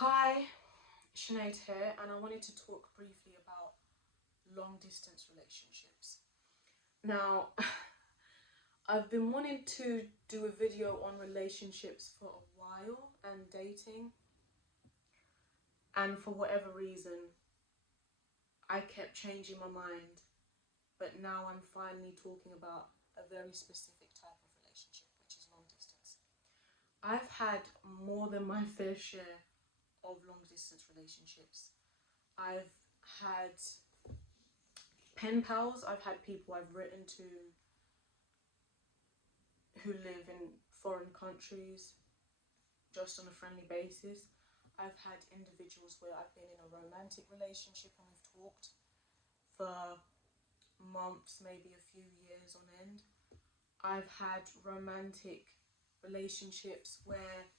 Hi, Sinead here, and I wanted to talk briefly about long distance relationships. Now, I've been wanting to do a video on relationships for a while and dating, and for whatever reason, I kept changing my mind, but now I'm finally talking about a very specific type of relationship, which is long distance. I've had more than my fair share of long distance relationships. I've had pen pals, I've had people I've written to who live in foreign countries just on a friendly basis. I've had individuals where I've been in a romantic relationship and we've talked for months, maybe a few years on end. I've had romantic relationships where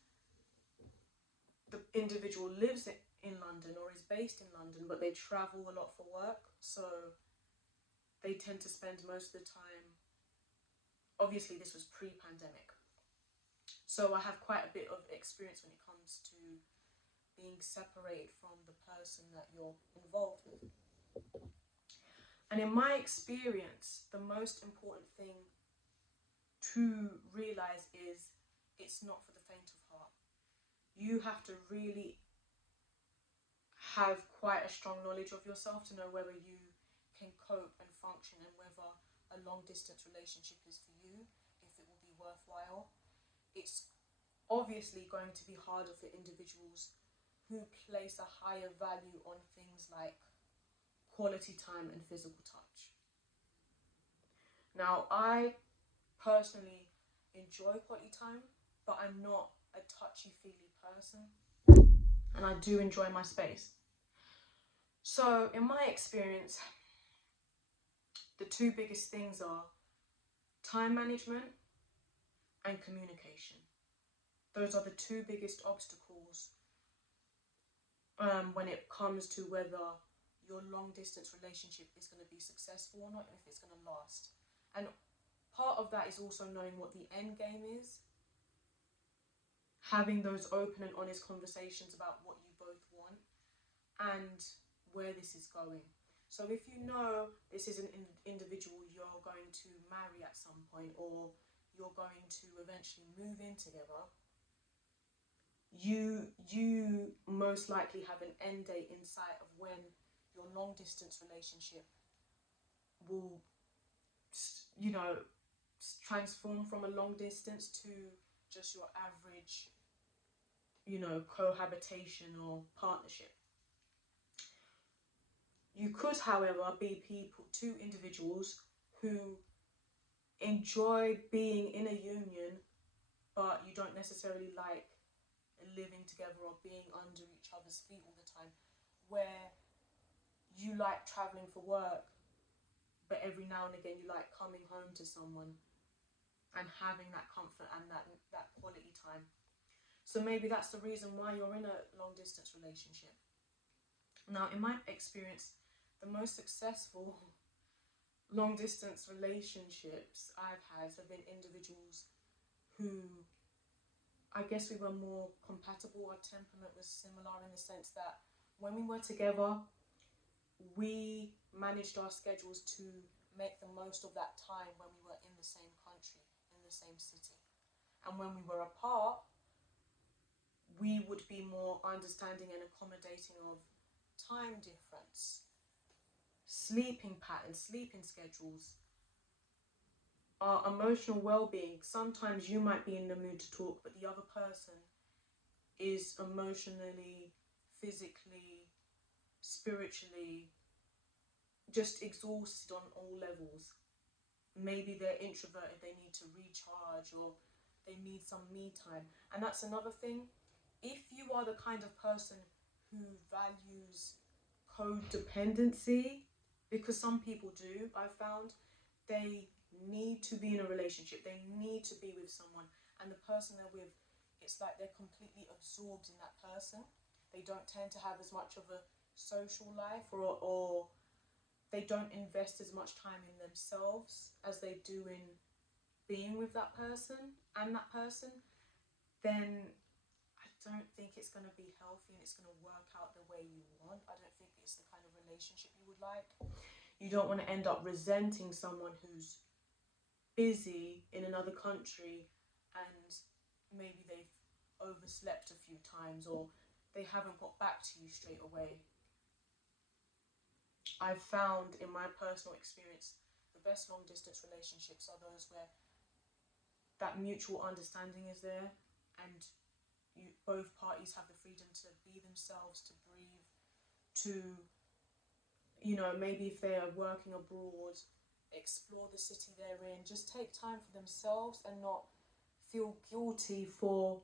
the individual lives in London or is based in London, but they travel a lot for work, so they tend to spend most of the time. Obviously, this was pre-pandemic, so I have quite a bit of experience when it comes to being separated from the person that you're involved with. And in my experience, the most important thing to realize is it's not for the faint of heart. You have to really have quite a strong knowledge of yourself to know whether you can cope and function and whether a long distance relationship is for you, if it will be worthwhile. It's obviously going to be harder for individuals who place a higher value on things like quality time and physical touch. Now, I personally enjoy quality time, but I'm not a touchy-feely person, and I do enjoy my space. So, in my experience, the two biggest things are time management and communication. Those are the two biggest obstacles when it comes to whether your long distance relationship is going to be successful or not, and if it's going to last. And part of that is also knowing what the end game is, having those open and honest conversations about what you both want and where this is going. So if you know this is an individual you're going to marry at some point, or you're going to eventually move in together, you most likely have an end date in sight of when your long distance relationship will, transform from a long distance to just your average, cohabitation or partnership. You could, however, be two individuals who enjoy being in a union, but you don't necessarily like living together or being under each other's feet all the time, where you like traveling for work, but every now and again you like coming home to someone and having that comfort and that quality time. So maybe that's the reason why you're in a long distance relationship. Now, in my experience, the most successful long distance relationships I've had have been individuals who, I guess, we were more compatible. Our temperament was similar in the sense that when we were together, we managed our schedules to make the most of that time when we were in the same country, in the same city. And when we were apart, we would be more understanding and accommodating of time difference, sleeping patterns, sleeping schedules, our emotional well-being. Sometimes you might be in the mood to talk, but the other person is emotionally, physically, spiritually just exhausted on all levels. Maybe they're introverted, they need to recharge, or they need some me time. And that's another thing. If you are the kind of person who values codependency, because some people do, I've found, they need to be in a relationship, they need to be with someone, and the person they're with, it's like they're completely absorbed in that person. They don't tend to have as much of a social life, or they don't invest as much time in themselves as they do in being with that person and that person, then I don't think it's going to be healthy and it's going to work out the way you want. I don't think it's the kind of relationship you would like. You don't want to end up resenting someone who's busy in another country and maybe they've overslept a few times or they haven't got back to you straight away. I've found in my personal experience the best long distance relationships are those where that mutual understanding is there and both parties have the freedom to be themselves, to breathe, to, you know, maybe if they are working abroad, explore the city they're in, just take time for themselves and not feel guilty for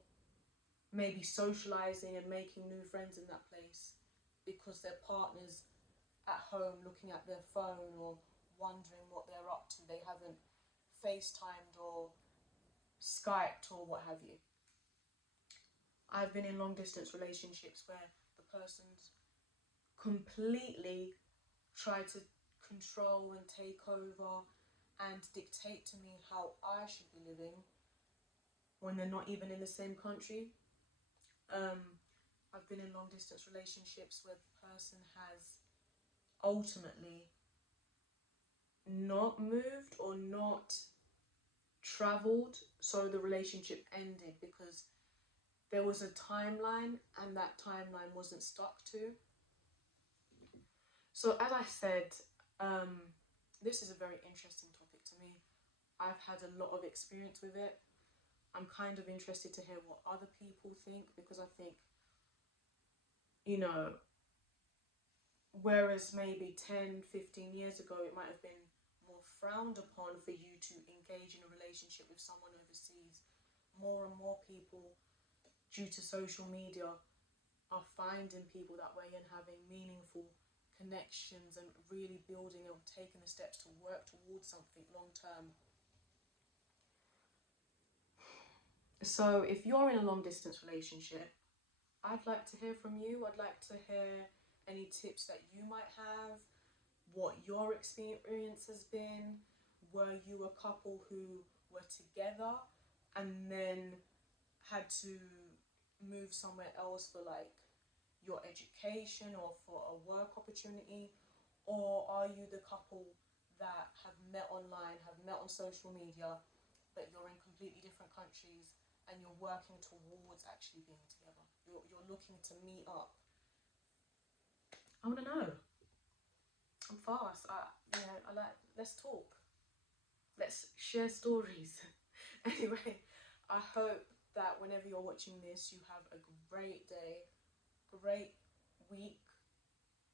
maybe socializing and making new friends in that place because their partner's at home looking at their phone or wondering what they're up to. They haven't FaceTimed or Skyped or what have you. I've been in long distance relationships where the person's completely tried to control and take over and dictate to me how I should be living when they're not even in the same country. I've been in long distance relationships where the person has ultimately not moved or not travelled, so the relationship ended because there was a timeline and that timeline wasn't stuck to. So as I said, this is a very interesting topic to me. I've had a lot of experience with it. I'm kind of interested to hear what other people think because I think, you know, whereas maybe 10, 15 years ago it might have been more frowned upon for you to engage in a relationship with someone overseas, more and more people, due to social media, are finding people that way and having meaningful connections and really building and taking the steps to work towards something long term. So if you're in a long distance relationship, I'd like to hear from you. I'd like to hear any tips that you might have, what your experience has been. Were you a couple who were together and then had to move somewhere else for like your education or for a work opportunity? Or are you the couple that have met online, have met on social media, but you're in completely different countries and you're working towards actually being together? You're looking to meet up. I want to know. I'm fast. I like, let's talk. Let's share stories. Anyway, I hope that whenever you're watching this, you have a great day, great